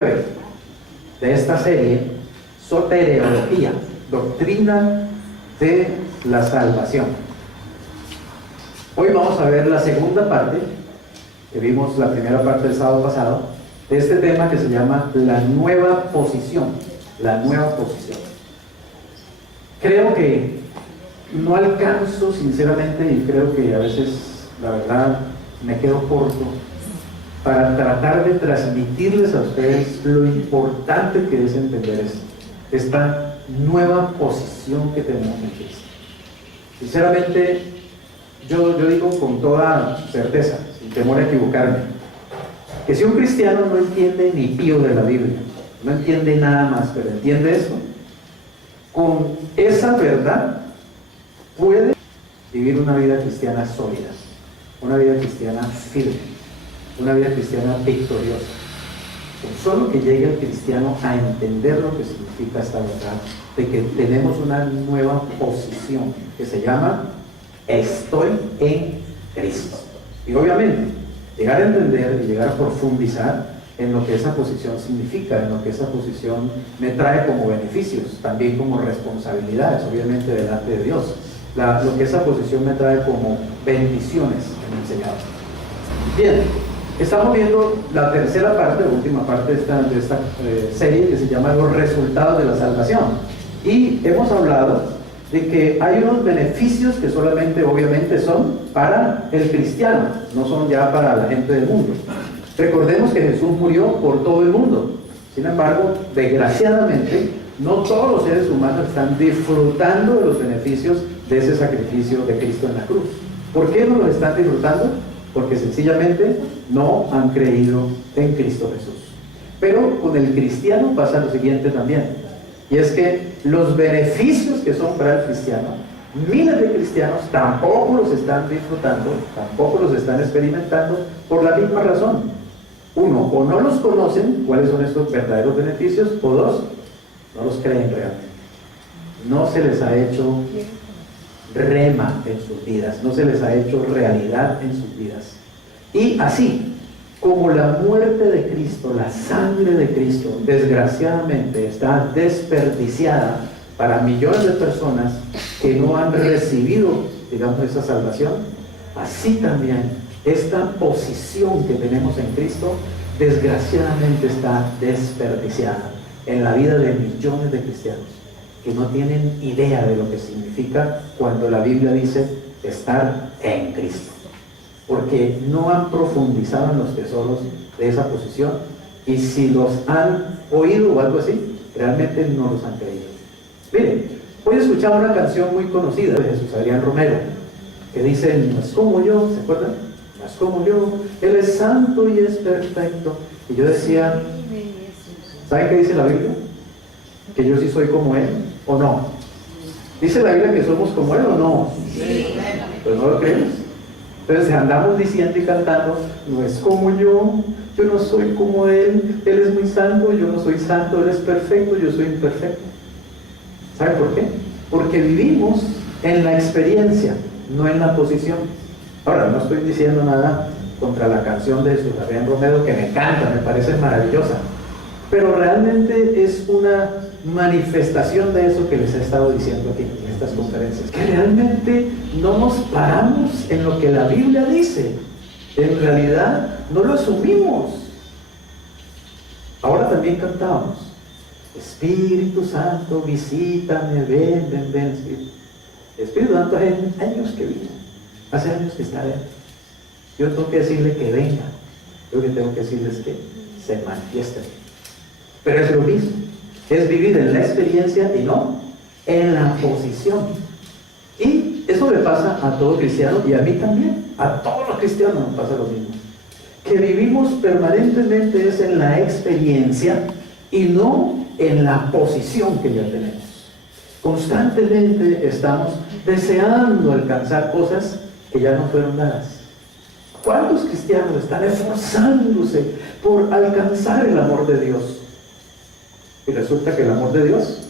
de esta serie, Soteriología, doctrina de la salvación. Hoy vamos a ver la segunda parte, que vimos la primera parte del sábado pasado, de este tema que se llama la nueva posición. La nueva posición. Creo que no alcanzo, sinceramente, y creo que a veces, la verdad, me quedo corto para tratar de transmitirles a ustedes lo importante que es entender esta nueva posición que tenemos en Cristo. Sinceramente, yo digo con toda certeza, sin temor a equivocarme, que si un cristiano no entiende ni pío de la Biblia, no entiende nada más, pero entiende esto, con esa verdad puede vivir una vida cristiana sólida, una vida cristiana firme, una vida cristiana victoriosa. Con solo que llegue el cristiano a entender lo que significa esta verdad, de que tenemos una nueva posición que se llama estoy en Cristo. Y obviamente, llegar a entender y llegar a profundizar en lo que esa posición significa, en lo que esa posición me trae como beneficios, también como responsabilidades, obviamente delante de Dios. Lo que esa posición me trae como bendiciones en el Señor. Bien, estamos viendo la tercera parte, la última parte de esta serie, que se llama Los resultados de la salvación. Y hemos hablado de que hay unos beneficios que solamente, obviamente, son para el cristiano, no son ya para la gente del mundo. Recordemos que Jesús murió por todo el mundo. Sin embargo, desgraciadamente, no todos los seres humanos están disfrutando de los beneficios de ese sacrificio de Cristo en la cruz. ¿Por qué no los están disfrutando? Porque sencillamente no han creído en Cristo Jesús. Pero con el cristiano pasa lo siguiente también, y es que los beneficios que son para el cristiano, miles de cristianos tampoco los están disfrutando, tampoco los están experimentando por la misma razón. Uno, o no los conocen, cuáles son estos verdaderos beneficios, o dos, no los creen realmente. No se les ha hecho rema en sus vidas, no se les ha hecho realidad en sus vidas. Y así como la muerte de Cristo, la sangre de Cristo, desgraciadamente está desperdiciada para millones de personas que no han recibido, digamos, esa salvación, así también esta posición que tenemos en Cristo desgraciadamente está desperdiciada en la vida de millones de cristianos que no tienen idea de lo que significa cuando la Biblia dice estar en Cristo, porque no han profundizado en los tesoros de esa posición, y si los han oído o algo así, realmente no los han creído. Miren, hoy escuchaba una canción muy conocida de Jesús Adrián Romero, que dice: no es como yo, ¿se acuerdan? No es como yo, Él es santo y es perfecto. Y yo decía, ¿saben qué dice la Biblia? ¿Que yo sí soy como Él o no? ¿Dice la Biblia que somos como Él o no? Sí. Pues no lo creemos. Entonces andamos diciendo y cantando: no es como yo no soy como Él es muy santo, yo no soy santo, Él es perfecto, yo soy imperfecto. ¿Saben por qué? Porque vivimos en la experiencia, no en la posición. Ahora, no estoy diciendo nada contra la canción de Jesús Adrián Romero, que me encanta, me parece maravillosa, pero realmente es una manifestación de eso que les he estado diciendo aquí en estas conferencias, que realmente no nos paramos en lo que la Biblia dice, en realidad no lo asumimos. Ahora también cantábamos: Espíritu Santo, visítame, ven. Espíritu Santo hace años que vino, hace años que está dentro. Yo tengo que decirle que venga, yo que tengo que decirles que se manifiesten. Pero es lo mismo, es vivir en la experiencia y no en la posición. Y eso le pasa a todo cristiano, y a mí también, a todos los cristianos nos pasa lo mismo, que vivimos permanentemente es en la experiencia y no en la posición que ya tenemos. Constantemente estamos deseando alcanzar cosas que ya no fueron dadas. ¿Cuántos cristianos están esforzándose por alcanzar el amor de Dios? Y resulta que el amor de Dios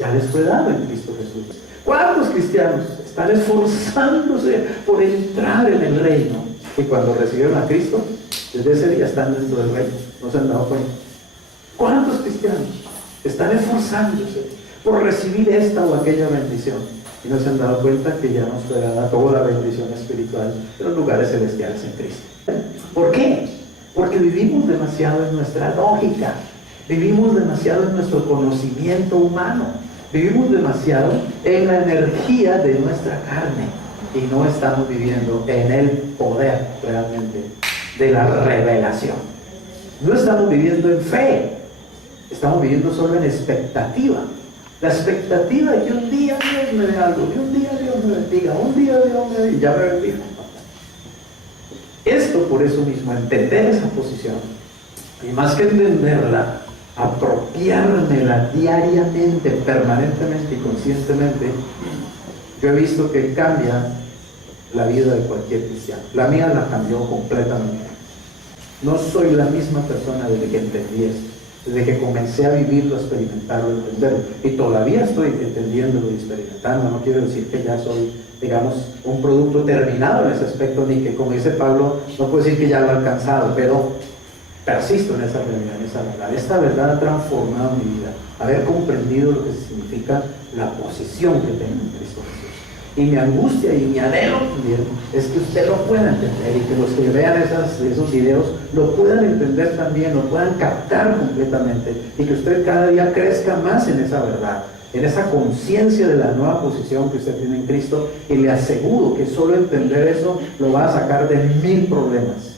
ya les fue dado en Cristo Jesús. ¿Cuántos cristianos están esforzándose por entrar en el reino? Y cuando recibieron a Cristo, desde ese día están dentro del reino, no se han dado cuenta. Están esforzándose por recibir esta o aquella bendición. Y no se han dado cuenta que ya nos fue dada toda la bendición espiritual de los lugares celestiales en Cristo. ¿Por qué? Porque vivimos demasiado en nuestra lógica, vivimos demasiado en nuestro conocimiento humano, vivimos demasiado en la energía de nuestra carne y no estamos viviendo en el poder realmente de la revelación. No estamos viviendo en fe, estamos viviendo solo en expectativa. La expectativa de que un día Dios me dé algo, que un día Dios me bendiga, un día Dios me bendiga, y ya me bendijo. Esto por eso mismo, entender esa posición, y más que entenderla, apropiármela diariamente, permanentemente y conscientemente, yo he visto que cambia la vida de cualquier cristiano. La mía la cambió completamente. No soy la misma persona desde que entendí esto, desde que comencé a vivirlo, a experimentarlo, a entenderlo. Y todavía estoy entendiéndolo y experimentando. No quiero decir que ya soy, digamos, un producto terminado en ese aspecto, ni que, como dice Pablo, no puedo decir que ya lo he alcanzado, pero persisto en esa realidad, en esa verdad. Esta verdad ha transformado mi vida. Haber comprendido lo que significa la posición que tengo en Cristo Jesús. Y mi angustia y mi anhelo también es que usted lo pueda entender y que los que vean esos videos lo puedan entender también, lo puedan captar completamente y que usted cada día crezca más en esa verdad, en esa conciencia de la nueva posición que usted tiene en Cristo, y le aseguro que solo entender eso lo va a sacar de 1000 problemas.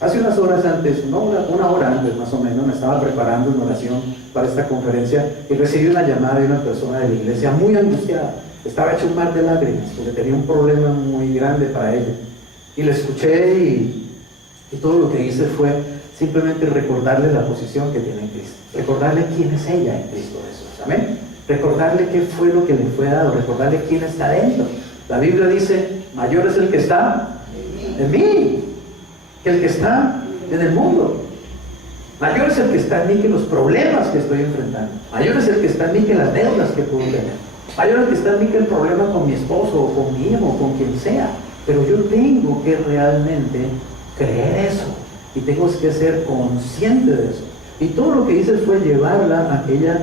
Hace unas horas antes, una hora antes más o menos, me estaba preparando en oración para esta conferencia y recibí una llamada de una persona de la iglesia muy angustiada. Estaba hecho un mar de lágrimas porque tenía un problema muy grande para ella. Y le escuché y todo lo que hice fue simplemente recordarle la posición que tiene en Cristo. Recordarle quién es ella en Cristo Jesús. Amén. Recordarle qué fue lo que le fue dado. Recordarle quién está dentro. La Biblia dice, mayor es el que está en mí que el que está en el mundo. Mayor es el que está en mí que los problemas que estoy enfrentando. Mayor es el que está en mí que las deudas que puedo tener. Mayor es el que está en mí que el problema con mi esposo o con mi hijo o con quien sea. Pero yo tengo que realmente creer eso y tengo que ser consciente de eso. Y todo lo que hice fue llevarla a que ella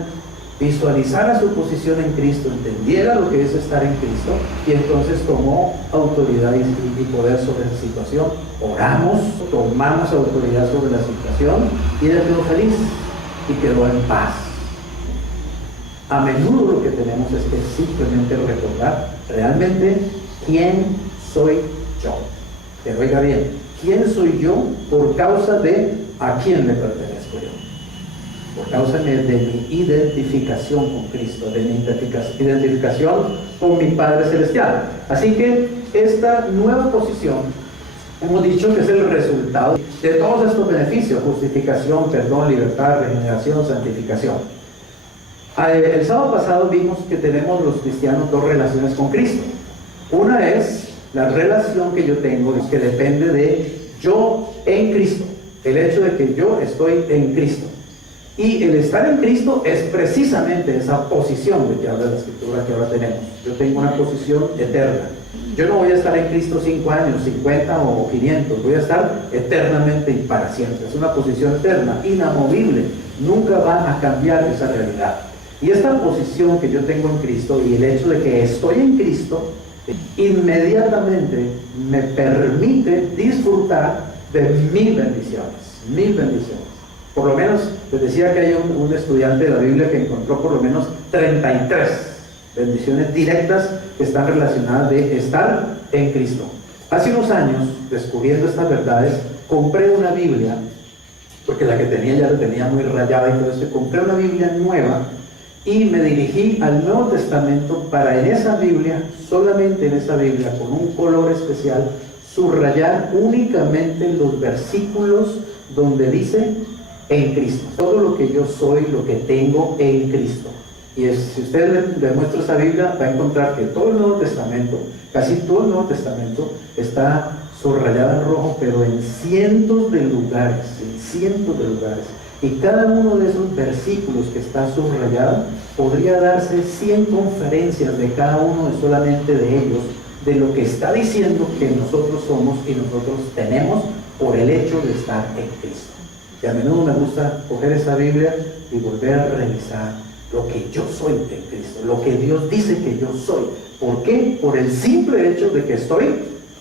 visualizara su posición en Cristo, entendiera lo que es estar en Cristo, y entonces tomó autoridad y poder sobre la situación. Oramos, tomamos autoridad sobre la situación y ella quedó feliz y quedó en paz. A menudo lo que tenemos es que simplemente recordar realmente quién soy yo. Pero oiga bien, ¿quién soy yo por causa de a quién le pertenezco yo? Por causa de mi identificación con Cristo, de mi identificación con mi Padre Celestial. Así que esta nueva posición, hemos dicho que es el resultado de todos estos beneficios: justificación, perdón, libertad, regeneración, santificación. El sábado pasado vimos que tenemos los cristianos dos relaciones con Cristo. Una es la relación que yo tengo, que depende de yo en Cristo, el hecho de que yo estoy en Cristo. Y el estar en Cristo es precisamente esa posición de que habla la Escritura que ahora tenemos. Yo tengo una posición eterna. Yo no voy a estar en Cristo 5 años, 50 o 500, voy a estar eternamente y para siempre. Es una posición eterna, inamovible, nunca va a cambiar esa realidad. Y esta posición que yo tengo en Cristo y el hecho de que estoy en Cristo, inmediatamente me permite disfrutar de 1000 bendiciones, 1000 bendiciones. Por lo menos, les decía que hay un estudiante de la Biblia que encontró por lo menos 33 bendiciones directas que están relacionadas de estar en Cristo. Hace unos años, descubriendo estas verdades, compré una Biblia, porque la que tenía ya la tenía muy rayada y todo esto. Compré una Biblia nueva y me dirigí al Nuevo Testamento para en esa Biblia, solamente en esa Biblia, con un color especial, subrayar únicamente los versículos donde dice en Cristo. Todo lo que yo soy, lo que tengo en Cristo. Y si usted le muestra esa Biblia, va a encontrar que todo el Nuevo Testamento, casi todo el Nuevo Testamento, está subrayado en rojo, pero en cientos de lugares, Y cada uno de esos versículos que está subrayado, podría darse 100 conferencias de cada uno solamente de ellos, de lo que está diciendo que nosotros somos y nosotros tenemos por el hecho de estar en Cristo. Y a menudo me gusta coger esa Biblia y volver a revisar lo que yo soy en Cristo, lo que Dios dice que yo soy. ¿Por qué? Por el simple hecho de que estoy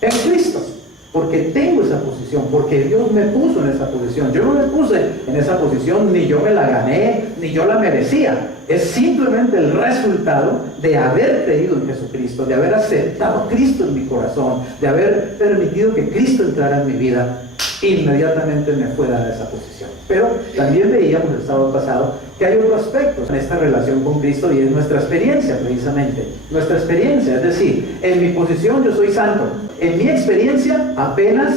en Cristo, porque tengo esa posición, porque Dios me puso en esa posición. Yo no me puse en esa posición, ni yo me la gané, ni yo la merecía. Es simplemente el resultado de haber creído en Jesucristo, de haber aceptado a Cristo en mi corazón, de haber permitido que Cristo entrara en mi vida. Inmediatamente me fue dada esa posición. Pero también veíamos el sábado pasado que hay otro aspecto en esta relación con Cristo, y es nuestra experiencia, precisamente. Nuestra experiencia, es decir, en mi posición yo soy santo. En mi experiencia apenas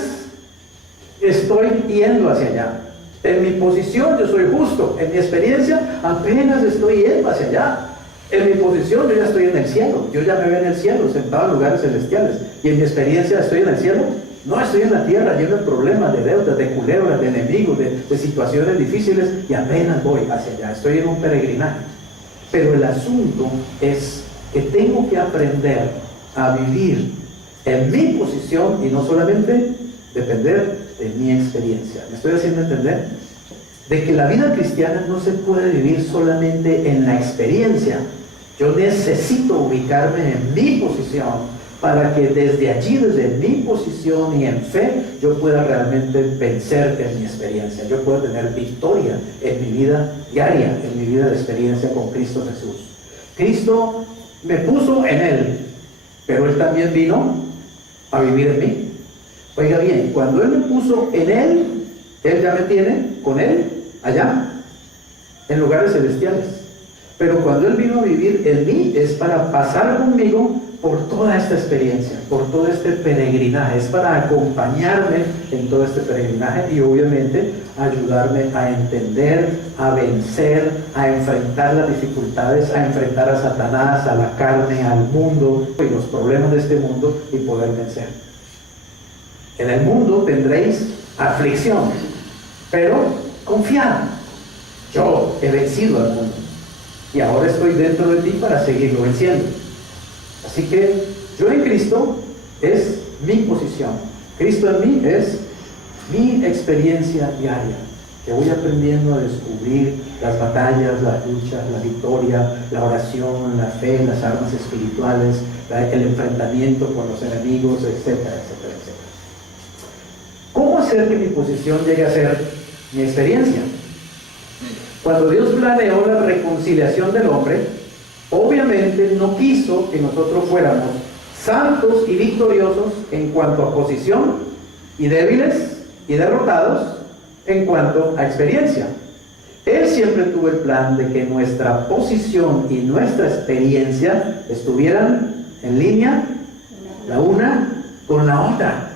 estoy yendo hacia allá. En mi posición yo soy justo. En mi experiencia apenas estoy yendo hacia allá. En mi posición yo ya estoy en el cielo. Yo ya me veo en el cielo, sentado en lugares celestiales. Y en mi experiencia estoy en el cielo. No, estoy en la tierra lleno de problemas, de deudas, de culebras, de enemigos, de situaciones difíciles, y apenas voy hacia allá. Estoy en un peregrinaje. Pero el asunto es que tengo que aprender a vivir en mi posición y no solamente depender de mi experiencia. ¿Me estoy haciendo entender? De que la vida cristiana no se puede vivir solamente en la experiencia. Yo necesito ubicarme en mi posición para que desde allí, desde mi posición y en fe, yo pueda realmente vencer en mi experiencia. Yo pueda tener victoria en mi vida diaria, en mi vida de experiencia con Cristo Jesús. Cristo me puso en Él, pero Él también vino a vivir en mí. Oiga bien, cuando Él me puso en Él, Él ya me tiene con Él allá, en lugares celestiales. Pero cuando Él vino a vivir en mí, es para pasar conmigo por toda esta experiencia, por todo este peregrinaje. Es para acompañarme en todo este peregrinaje y obviamente ayudarme a entender, a vencer, a enfrentar las dificultades, a enfrentar a Satanás, a la carne, al mundo y los problemas de este mundo, y poder vencer. En el mundo tendréis aflicción, pero confiad, yo he vencido al mundo y ahora estoy dentro de ti para seguirlo venciendo. Así que yo en Cristo es mi posición. Cristo en mí es mi experiencia diaria, que voy aprendiendo a descubrir las batallas, las luchas, la victoria, la oración, la fe, las armas espirituales, el enfrentamiento con los enemigos, etcétera, etcétera, etcétera. ¿Cómo hacer que mi posición llegue a ser mi experiencia? Cuando Dios planeó la reconciliación del hombre, obviamente no quiso que nosotros fuéramos santos y victoriosos en cuanto a posición, y débiles y derrotados en cuanto a experiencia. Él siempre tuvo el plan de que nuestra posición y nuestra experiencia estuvieran en línea, la una con la otra.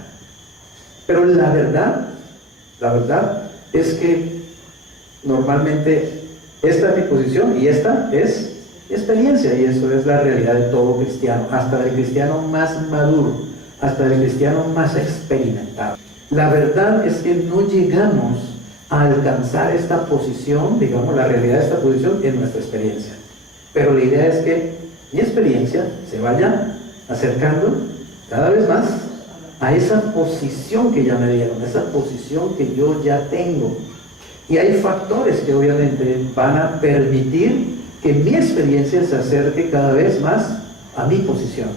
Pero la verdad es que normalmente esta es mi posición y esta es experiencia, y eso es la realidad de todo cristiano, hasta del cristiano más maduro, hasta del cristiano más experimentado. La verdad es que no llegamos a alcanzar esta posición, digamos, la realidad de esta posición en nuestra experiencia. Pero la idea es que mi experiencia se vaya acercando cada vez más a esa posición que ya me dieron, esa posición que yo ya tengo. Y hay factores que obviamente van a permitir que mi experiencia se acerque cada vez más a mi posición.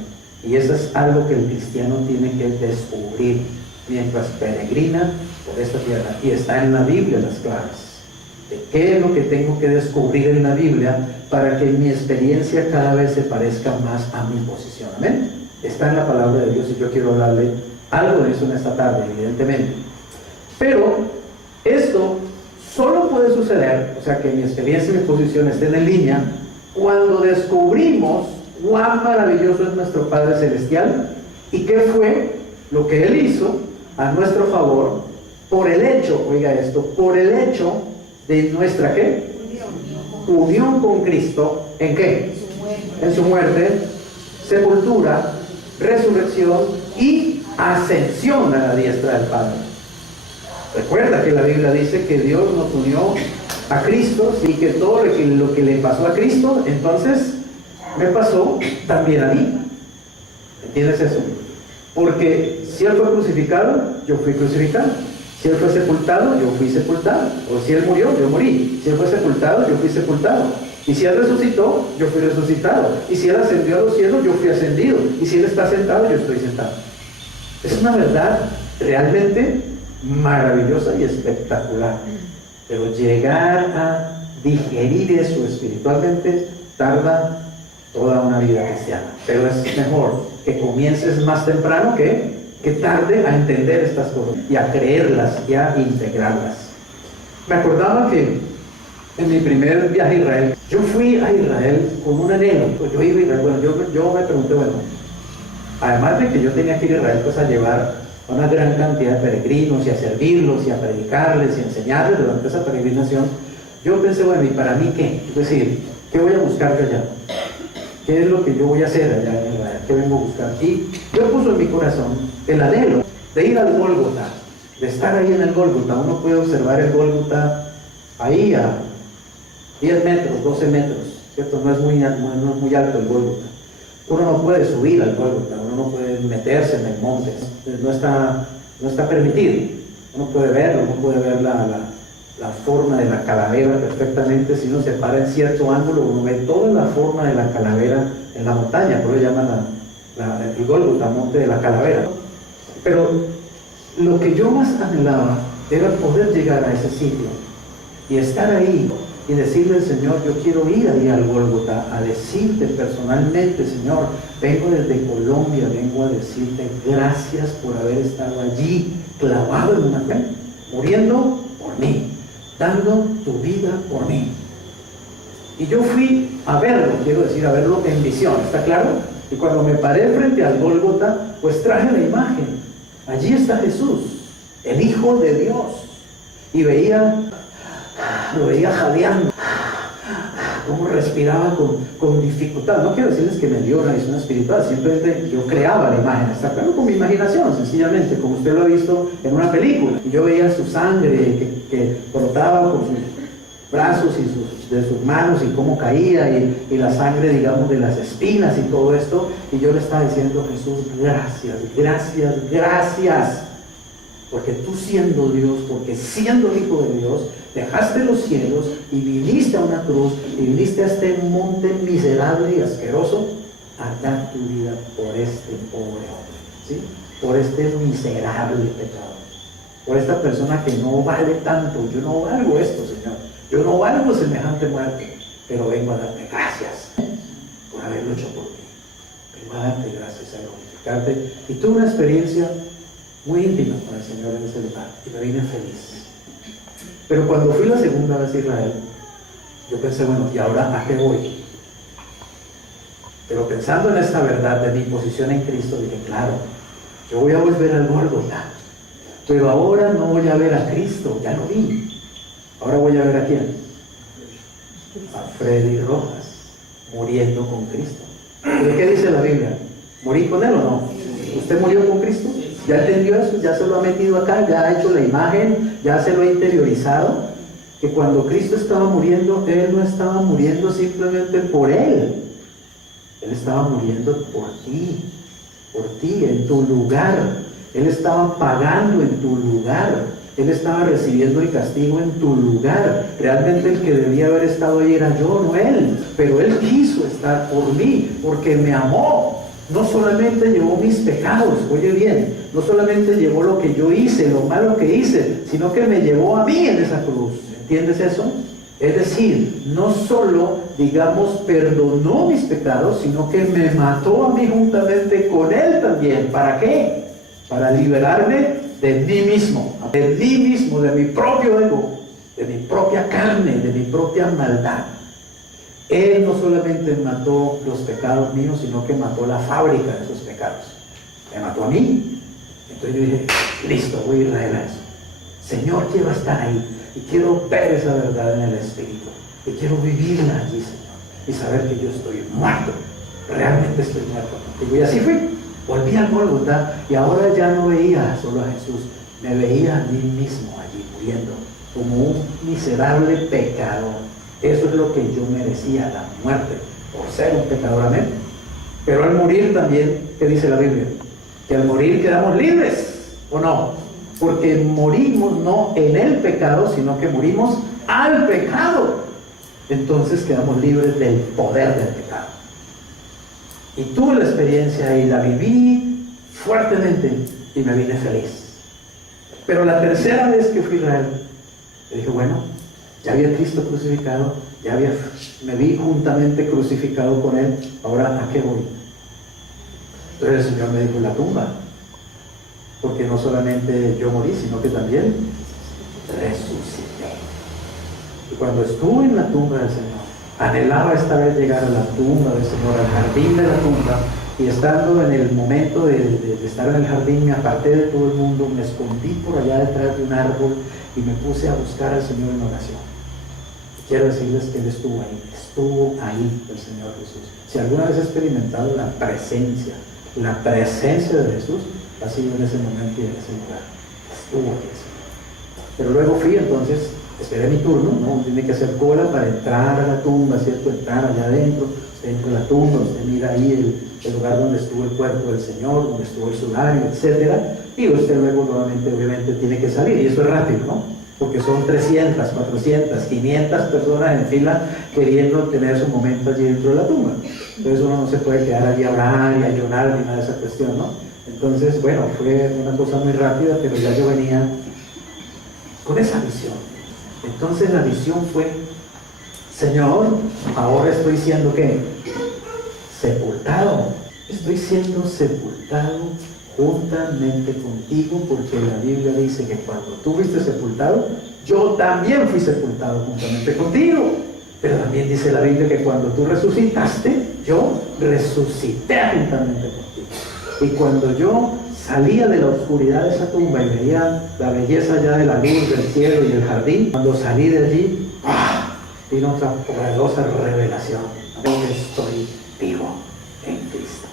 Y eso es algo que el cristiano tiene que descubrir mientras peregrina por esta tierra. Y está en la Biblia las claves de qué es lo que tengo que descubrir en la Biblia para que mi experiencia cada vez se parezca más a mi posición. Amén. Está en la palabra de Dios y yo quiero hablarle algo de eso en esta tarde, evidentemente. Pero esto solo puede suceder, o sea, que mi experiencia y mi posición estén en línea, cuando descubrimos cuán maravilloso es nuestro Padre Celestial y qué fue lo que Él hizo a nuestro favor por el hecho, oiga esto, por el hecho de nuestra ¿qué? Unión con Cristo. ¿En qué? En su muerte, sepultura, resurrección y ascensión a la diestra del Padre. Recuerda que la Biblia dice que Dios nos unió a Cristo y que todo lo que le pasó a Cristo, entonces me pasó también a mí. ¿Entiendes eso? Porque si Él fue crucificado, yo fui crucificado. Si Él fue sepultado, yo fui sepultado. O si Él murió, yo morí. Si Él fue sepultado, yo fui sepultado. Y si Él resucitó, yo fui resucitado. Y si Él ascendió a los cielos, yo fui ascendido. Y si Él está sentado, yo estoy sentado. Es una verdad realmente maravillosa y espectacular. Pero llegar a digerir eso espiritualmente tarda toda una vida cristiana. Pero es mejor que comiences más temprano que tarde a entender estas cosas y a creerlas y a integrarlas. Me acordaba que en mi primer viaje a Israel, yo fui a Israel con un anhelo. Pues yo iba a Israel, bueno, yo me pregunté, bueno, además de que yo tenía que ir a Israel, pues a llevar a una gran cantidad de peregrinos y a servirlos y a predicarles y a enseñarles durante esa peregrinación, yo pensé, bueno, ¿y para mí qué? Es decir, ¿qué voy a buscar yo allá? ¿Qué es lo que yo voy a hacer allá en Israel? ¿Qué vengo a buscar? Y yo puse en mi corazón el anhelo de ir al Gólgota, de estar ahí en el Gólgota. Uno puede observar el Gólgota ahí a 10 metros, 12 metros, ¿cierto? No es muy alto el Gólgota. Uno no puede subir al Gólgota, uno no puede meterse en el monte, no está permitido. Uno puede verlo, uno puede ver la forma de la calavera perfectamente. Si uno se para en cierto ángulo, uno ve toda la forma de la calavera en la montaña, por eso llaman el Gólgota, monte de la calavera. Pero lo que yo más anhelaba era poder llegar a ese sitio y estar ahí y decirle al Señor, yo quiero ir ahí al Gólgota a decirte personalmente, Señor, vengo desde Colombia, vengo a decirte gracias por haber estado allí, clavado en una cruz, muriendo por mí, dando tu vida por mí. Y yo fui a verlo, quiero decir, a verlo en visión, ¿está claro? Y cuando me paré frente al Gólgota, pues traje la imagen. Allí está Jesús, el Hijo de Dios. Y lo veía jadeando, cómo respiraba con dificultad. No quiero decirles que me dio una visión espiritual, simplemente yo creaba la imagen, está claro, con mi imaginación, sencillamente, como usted lo ha visto en una película. Y yo veía su sangre que brotaba por sus brazos y de sus manos y cómo caía y la sangre, digamos, de las espinas y todo esto. Y yo le estaba diciendo, Jesús, gracias, gracias, gracias. Porque tú siendo Dios, porque siendo Hijo de Dios, dejaste los cielos y viniste a una cruz y viniste a este monte miserable y asqueroso a dar tu vida por este pobre hombre, ¿sí? Por este miserable pecado, por esta persona que no vale tanto. Yo no valgo esto, Señor, yo no valgo semejante muerte, pero vengo a darte gracias por haberlo hecho por mí. Vengo a darte gracias, a glorificarte. Y tuve una experiencia muy íntima con el Señor en ese lugar y me vine feliz. Pero cuando fui la segunda vez a Israel, yo pensé, bueno, ¿y ahora a qué voy? Pero pensando en esta verdad de mi posición en Cristo, dije, claro, yo voy a volver al Gólgota, pero ahora no voy a ver a Cristo, ya lo vi. Ahora voy a ver a quién, a Freddy Rojas, muriendo con Cristo. ¿Pero qué dice la Biblia? ¿Morí con él o no? ¿Usted murió con Cristo? ¿Ya entendió eso? ¿Ya se lo ha metido acá? ¿Ya ha hecho la imagen? ¿Ya se lo ha interiorizado? Que cuando Cristo estaba muriendo, Él no estaba muriendo simplemente por Él. Él estaba muriendo por ti, en tu lugar. Él estaba pagando en tu lugar. Él estaba recibiendo el castigo en tu lugar. Realmente el que debía haber estado ahí era yo, no Él. Pero Él quiso estar por mí, porque me amó. No solamente llevó mis pecados, oye bien, no solamente llevó lo que yo hice, lo malo que hice, sino que me llevó a mí en esa cruz. ¿Entiendes eso? Es decir, no solo, digamos, perdonó mis pecados, sino que me mató a mí juntamente con Él también. ¿Para qué? Para liberarme de mí mismo, de mi propio ego, de mi propia carne, de mi propia maldad. Él no solamente mató los pecados míos, sino que mató la fábrica de esos pecados. Me mató a mí. Entonces yo dije, listo, voy a Israel a eso. Señor, quiero estar ahí y quiero ver esa verdad en el Espíritu y quiero vivirla allí, Señor, y saber que yo estoy muerto, realmente estoy muerto contigo. Y así fui, volví al Gólgota y ahora ya no veía solo a Jesús, me veía a mí mismo allí muriendo como un miserable pecador. Eso es lo que yo merecía, la muerte, por ser un pecador, amén. Pero al morir también, ¿qué dice la Biblia? Que al morir quedamos libres, ¿o no? Porque morimos no en el pecado, sino que morimos al pecado. entonces quedamos libres del poder del pecado. Y tuve la experiencia y la viví fuertemente y me vine feliz. Pero la tercera vez que fui a Israel, le dije, bueno, ya había Cristo crucificado, me vi juntamente crucificado con Él, ahora ¿a qué voy? Entonces el Señor me dijo, la tumba, porque no solamente yo morí, sino que también resucité. Y cuando estuve en la tumba del Señor, anhelaba esta vez llegar a la tumba del Señor, al jardín de la tumba, y estando en el momento de estar en el jardín, me aparté de todo el mundo, me escondí por allá detrás de un árbol y me puse a buscar al Señor en oración. Y quiero decirles que Él estuvo ahí el Señor Jesús. Si alguna vez he experimentado la presencia de Jesús, ha sido en ese momento y en ese lugar. Estuvo aquí el Señor. Pero luego fui, entonces, esperé mi turno, ¿no? Tiene que hacer cola para entrar a la tumba, ¿cierto? Entrar allá adentro, usted entra a la tumba, usted mira ahí el lugar donde estuvo el cuerpo del Señor, donde estuvo el sudario, etc. Y usted luego nuevamente, obviamente, tiene que salir, y eso es rápido, ¿no? Porque son 300, 400, 500 personas en fila queriendo tener su momento allí dentro de la tumba. Entonces uno no se puede quedar allí a hablar y a llorar ni nada de esa cuestión, ¿no? Entonces, bueno, fue una cosa muy rápida, pero ya yo venía con esa visión. Entonces la visión fue, Señor, ahora estoy siendo ¿qué? Sepultado. Estoy siendo sepultado juntamente contigo, porque la Biblia dice que cuando tú fuiste sepultado, yo también fui sepultado juntamente contigo. Pero también dice la Biblia que cuando tú resucitaste, yo resucité juntamente contigo. Y cuando yo salía de la oscuridad de esa tumba y veía la belleza ya de la luz del cielo y del jardín, cuando salí de allí, ¡pah!, vino otra poderosa revelación. Yo estoy vivo en Cristo.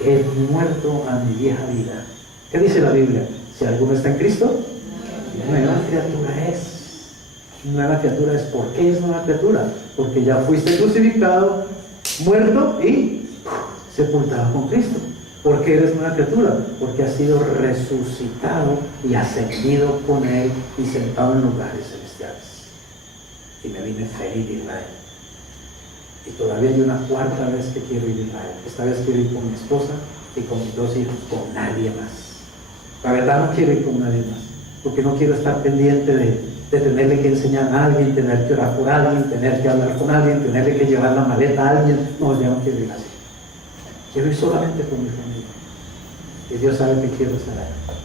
He muerto a mi vieja vida. ¿Qué dice la Biblia? Si alguno está en Cristo, nueva criatura es. Nueva criatura es. ¿Por qué es nueva criatura? Porque ya fuiste crucificado, muerto y sepultado con Cristo. ¿Por qué eres nueva criatura? Porque has sido resucitado y ascendido con Él y sentado en lugares celestiales. Y me vine feliz de Israel. Y todavía hay una cuarta vez que quiero ir a Israel. Esta vez quiero ir con mi esposa y con mis 2 hijos, con nadie más. La verdad no quiero ir con nadie más, porque no quiero estar pendiente de tenerle que enseñar a alguien, tener que orar por alguien, tener que hablar con alguien, tenerle que llevar la maleta a alguien. No, ya no quiero ir así. Quiero ir solamente con mi familia. Y Dios sabe que quiero estar ahí.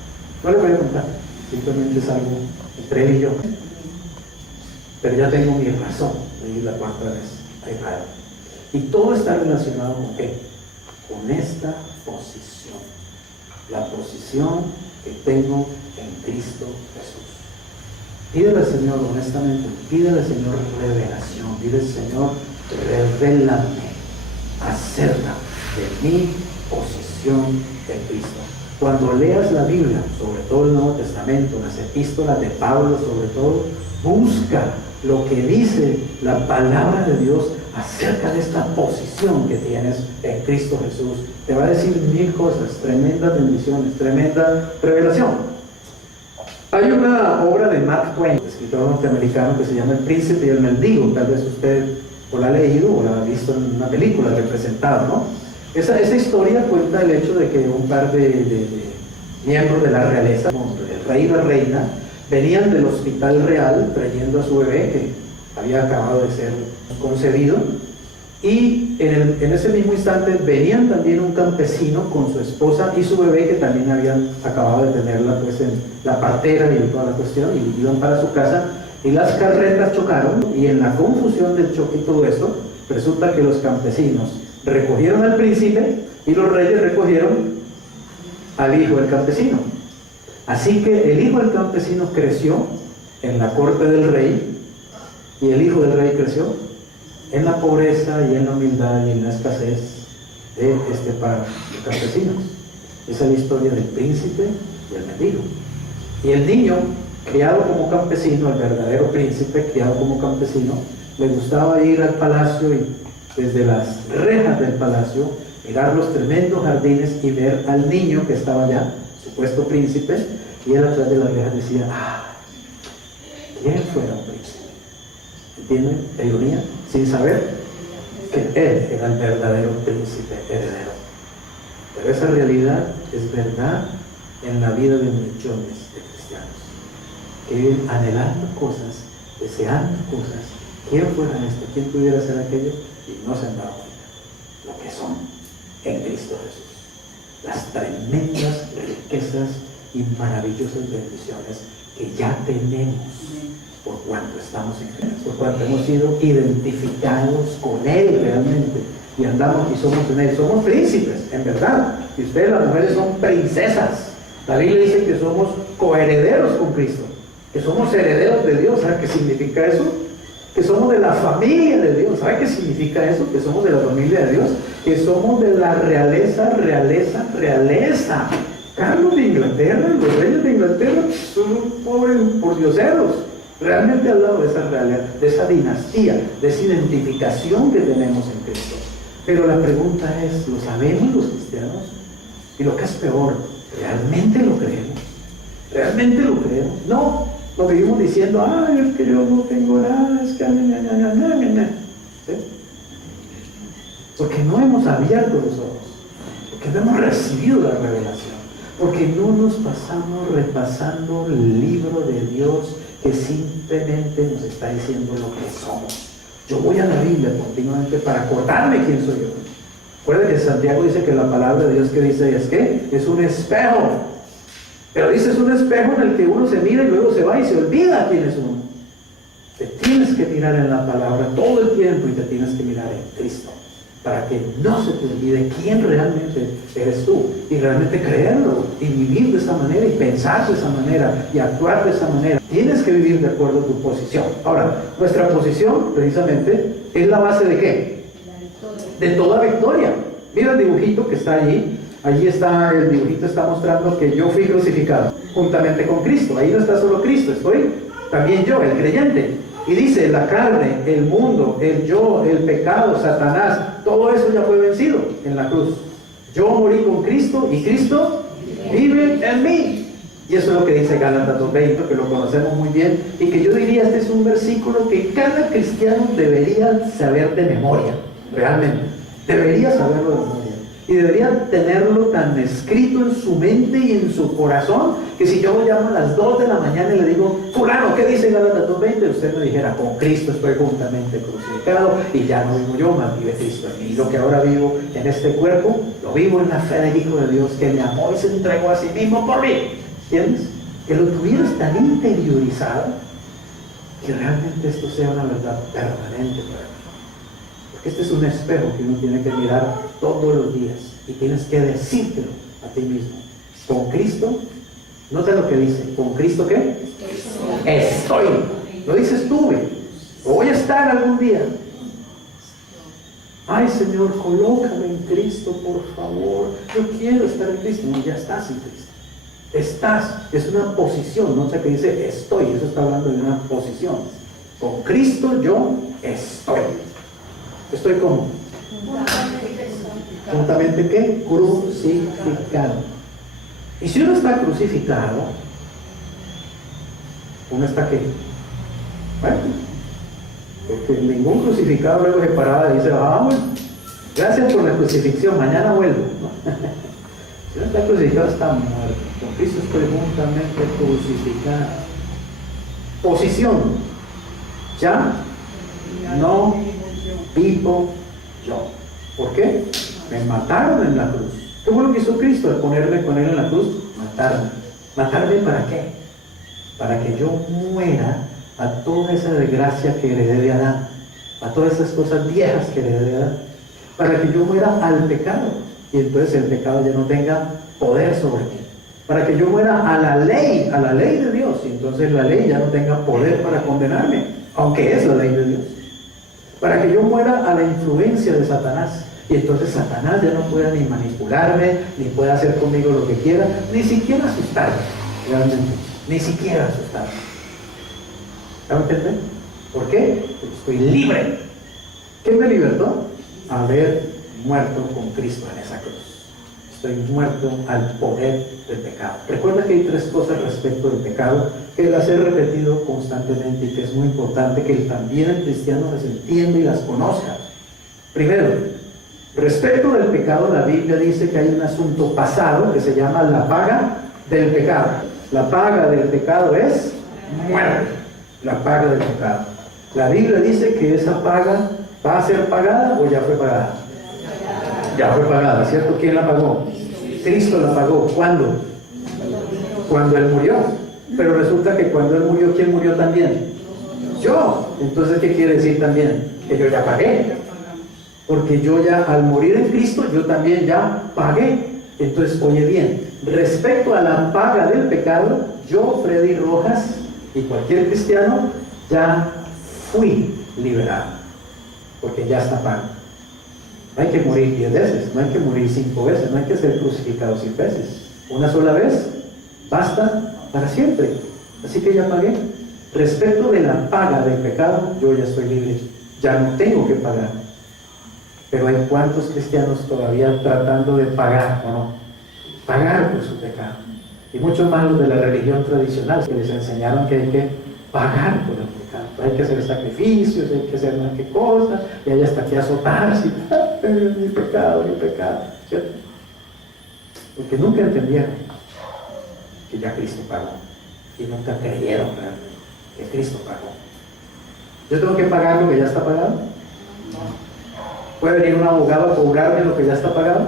No le voy a contar, simplemente es algo entre él y yo. Pero ya tengo mi razón de ir la cuarta vez a Israel. Y todo está relacionado con ¿qué? Con esta posición. La posición que tengo en Cristo Jesús. Pídele al Señor honestamente, pídele al Señor revelación, dile al Señor, revélame acerca de mi posición en Cristo. Cuando leas la Biblia, sobre todo el Nuevo Testamento, las epístolas de Pablo sobre todo, busca lo que dice la palabra de Dios acerca de esta posición que tienes en Cristo Jesús. Te va a decir 1000 cosas, tremendas bendiciones, tremenda revelación. Hay una obra de Mark Twain, escritor norteamericano, que se llama El Príncipe y el Mendigo. Tal vez usted o la ha leído o la ha visto en una película representada, ¿no? Esa historia cuenta el hecho de que un par de miembros de la realeza, el rey y la reina, venían del hospital real trayendo a su bebé que había acabado de ser concebido, y en ese mismo instante venían también un campesino con su esposa y su bebé, que también habían acabado de tenerla pues en la partera y toda la cuestión, y iban para su casa, y las carretas chocaron, y en la confusión del choque y todo esto, resulta que los campesinos recogieron al príncipe y los reyes recogieron al hijo del campesino. Así que el hijo del campesino creció en la corte del rey, y el hijo del rey creció en la pobreza y en la humildad y en la escasez de este par de campesinos. Esa es la historia del príncipe y el mendigo. Y el niño, criado como campesino, el verdadero príncipe, criado como campesino, le gustaba ir al palacio y desde las rejas del palacio mirar los tremendos jardines y ver al niño que estaba allá, supuesto príncipe, y él atrás de las rejas decía, ¿quién fuera un príncipe? tiene ironía, sin saber que Él era el verdadero príncipe heredero. Pero esa realidad es verdad en la vida de millones de cristianos, que viven anhelando cosas, deseando cosas. ¿Quién fuera esto? ¿Quién pudiera ser aquello? Y no se han dado cuenta lo que son en Cristo Jesús. Las tremendas riquezas y maravillosas bendiciones que ya tenemos por cuanto estamos en Cristo, por cuanto hemos sido identificados con Él realmente y andamos y somos en Él. Somos príncipes, en verdad, y ustedes las mujeres son princesas. La Biblia dice que somos coherederos con Cristo, que somos herederos de Dios. ¿Sabe qué significa eso? Que somos de la familia de Dios. ¿Sabe qué significa eso? Que somos de la familia de Dios, que somos de la realeza. Carlos de Inglaterra, los reyes de Inglaterra son pobres pordioseros, realmente al lado de esa realidad, de esa dinastía, de esa identificación que tenemos en Cristo. Pero la pregunta es, ¿lo sabemos los cristianos? Y lo que es peor, ¿realmente lo creemos? ¿Realmente lo creemos? No, lo vivimos diciendo, ay, es que yo no tengo nada, es que ¿sí? Porque no hemos abierto los ojos, porque no hemos recibido la revelación, porque no nos pasamos repasando el libro de Dios que simplemente nos está diciendo lo que somos. Yo voy a la Biblia continuamente para acordarme quién soy yo. Recuerden que Santiago dice que la palabra de Dios que dice es que es un espejo. Pero dice es un espejo en el que uno se mira y luego se va y se olvida quién es uno. Te tienes que mirar en la palabra todo el tiempo y te tienes que mirar en Cristo, para que no se te olvide quién realmente eres tú, y realmente creerlo, y vivir de esa manera, y pensar de esa manera, y actuar de esa manera. Tienes que vivir de acuerdo a tu posición. Ahora, nuestra posición, precisamente, es la base ¿de qué? De toda victoria. Mira el dibujito que está allí. Allí está, el dibujito está mostrando que yo fui crucificado juntamente con Cristo. Ahí no está solo Cristo, estoy también yo, el creyente. Y dice, la carne, el mundo, el yo, el pecado, Satanás, todo eso ya fue vencido en la cruz. Yo morí con Cristo y Cristo vive en mí. Y eso es lo que dice Gálatas 2:20, que lo conocemos muy bien, y que yo diría, este es un versículo que cada cristiano debería saber de memoria, realmente. Debería saberlo de memoria. Y debería tenerlo tan escrito en su mente y en su corazón, que si yo lo llamo a las 2 de la mañana y le digo, fulano, ¿qué dice Gálatas 2:20? Usted me dijera, con Cristo estoy juntamente crucificado, y ya no vivo yo, más vive Cristo en mí. Y lo que ahora vivo en este cuerpo, lo vivo en la fe del Hijo de Dios, que me amó y se entregó a sí mismo por mí. ¿Entiendes? Que lo tuvieras tan interiorizado, que realmente esto sea una verdad permanente para ti. Porque este es un espejo que uno tiene que mirar todos los días, y tienes que decírtelo a ti mismo. Con Cristo, nota lo que dice, ¿con Cristo qué? Estoy. No dices estuve, o voy a estar algún día. Ay, Señor, colócame en Cristo, por favor. Yo quiero estar en Cristo. No, ya estás en Cristo. Estás, es una posición, no sé qué dice estoy, eso está hablando de una posición. Con Cristo yo estoy. ¿Estoy cómo? Juntamente ¿qué? Crucificado. Y si uno está crucificado, ¿uno está qué? Bueno, porque ningún crucificado luego se paraba y dice, bueno, gracias por la crucifixión, mañana vuelvo. Si uno está crucificado, está muerto. Con Cristo estoy juntamente crucificado. Posición. Ya no vivo yo. ¿Por qué? Me mataron en la cruz. ¿Qué fue lo que hizo Cristo al ponerme con Él en la cruz? Matarme. ¿Matarme para qué? Para que yo muera a toda esa desgracia que heredé de Adán, a todas esas cosas viejas que heredé de Adán, para que yo muera al pecado, y entonces el pecado ya no tenga poder sobre mí, para que yo muera a la ley de Dios, y entonces la ley ya no tenga poder para condenarme, aunque es la ley de Dios, para que yo muera a la influencia de Satanás, y entonces Satanás ya no pueda ni manipularme, ni pueda hacer conmigo lo que quiera, ni siquiera asustarme, realmente, ni siquiera asustarme. ¿Me entienden? ¿Por qué? Porque estoy libre. ¿Qué me libertó? Haber muerto con Cristo en esa cruz. estoy muerto al poder del pecado. Recuerda que hay tres cosas respecto del pecado que las he repetido constantemente y que es muy importante que también el cristiano las entienda y las conozca. Primero, respecto del pecado, la Biblia dice que hay un asunto pasado que se llama la paga del pecado. La paga del pecado es muerte. La paga del pecado. La Biblia dice que esa paga va a ser pagada o ya fue pagada. Ya fue pagada, ¿cierto? ¿Quién la pagó? Cristo la pagó. ¿Cuándo? Cuando Él murió. Pero resulta que cuando Él murió, ¿quién murió también? Yo. Entonces, ¿qué quiere decir también? Que yo ya pagué. Porque yo ya, al morir en Cristo, yo también ya pagué. Entonces, oye bien, respecto a la paga del pecado, yo, Freddy Rojas, y cualquier cristiano, ya fui liberado. Porque ya está pago. No hay que morir 10 veces, no hay que morir 5 veces, no hay que ser crucificado 100 veces. Una sola vez basta para siempre. Así que ya pagué. Respecto de la paga del pecado, yo ya estoy libre. Ya no tengo que pagar. Pero hay cuantos cristianos todavía tratando de pagar, ¿o no? Pagar por su pecado. Y muchos más los de la religión tradicional que les enseñaron que hay que pagar por el pecado. Hay que hacer sacrificios, hay que hacer no sé qué cosas, y hay hasta que azotarse. Mi pecado, ¿cierto? Porque nunca entendieron que ya Cristo pagó. Y nunca creyeron realmente que Cristo pagó. ¿Yo tengo que pagar lo que ya está pagado? ¿Puede venir un abogado a cobrarme lo que ya está pagado?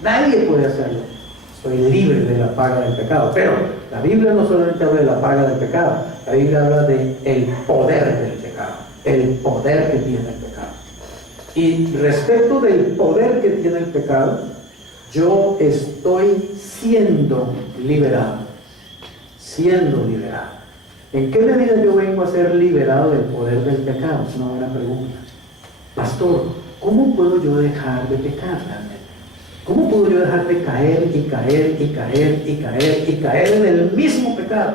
Nadie puede hacerlo. Estoy libre de la paga del pecado. Pero la Biblia no solamente habla de la paga del pecado, la Biblia habla de el poder del pecado, el poder que tiene el pecado. Y respecto del poder que tiene el pecado, yo estoy siendo liberado. Siendo liberado. ¿En qué medida yo vengo a ser liberado del poder del pecado? Es una buena pregunta. Pastor, ¿cómo puedo yo dejar de pecar realmente? ¿Cómo puedo yo dejar de caer y caer y caer y caer y caer en el mismo pecado?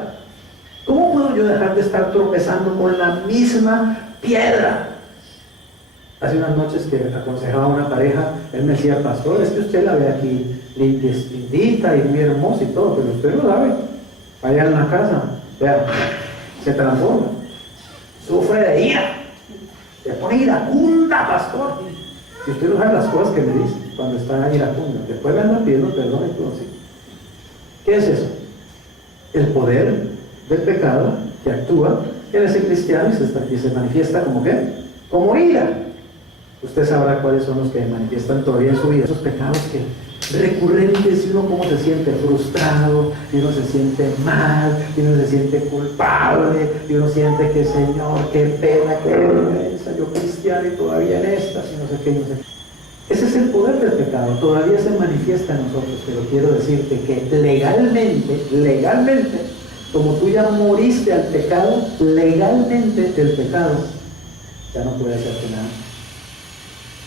¿Cómo puedo yo dejar de estar tropezando con la misma piedra? Hace unas noches que aconsejaba a una pareja, él me decía, pastor, es que usted la ve aquí lindita y muy hermosa y todo, pero usted lo sabe. Vaya en la casa, vea, se transforma, sufre de ira, se pone iracunda, pastor. Y usted no sabe las cosas que me dice cuando está iracunda. Después me andan pidiendo perdón y todo así. ¿Qué es eso? El poder del pecado que actúa en ese cristiano y se manifiesta como ¿qué? Como ira. Usted sabrá cuáles son los que manifiestan todavía en su vida. Esos pecados que recurrentes, y uno cómo se siente frustrado, y uno se siente mal, y uno se siente culpable, y uno siente que Señor, qué pena, qué vergüenza, yo cristiano y todavía en estas, y no sé qué, no sé qué. Ese es el poder del pecado, todavía se manifiesta en nosotros, pero quiero decirte que legalmente, como tú ya moriste al pecado, legalmente el pecado ya no puede hacerte nada.